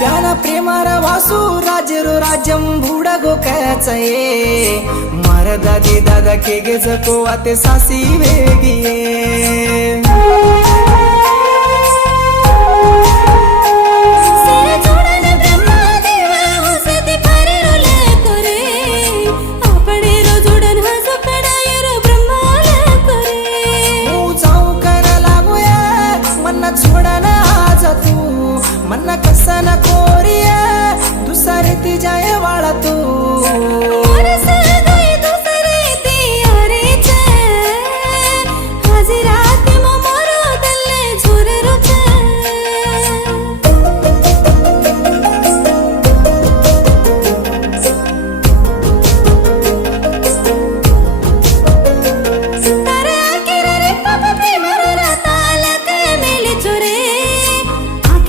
प्याना प्रेमार वासू राजेरो राज्यम भूडगो कयाचये मार दादी दादा केगे जको आते सासी वेगिये मन्ना कसा ना कोरिया दुसरी ती जाय वाळा तू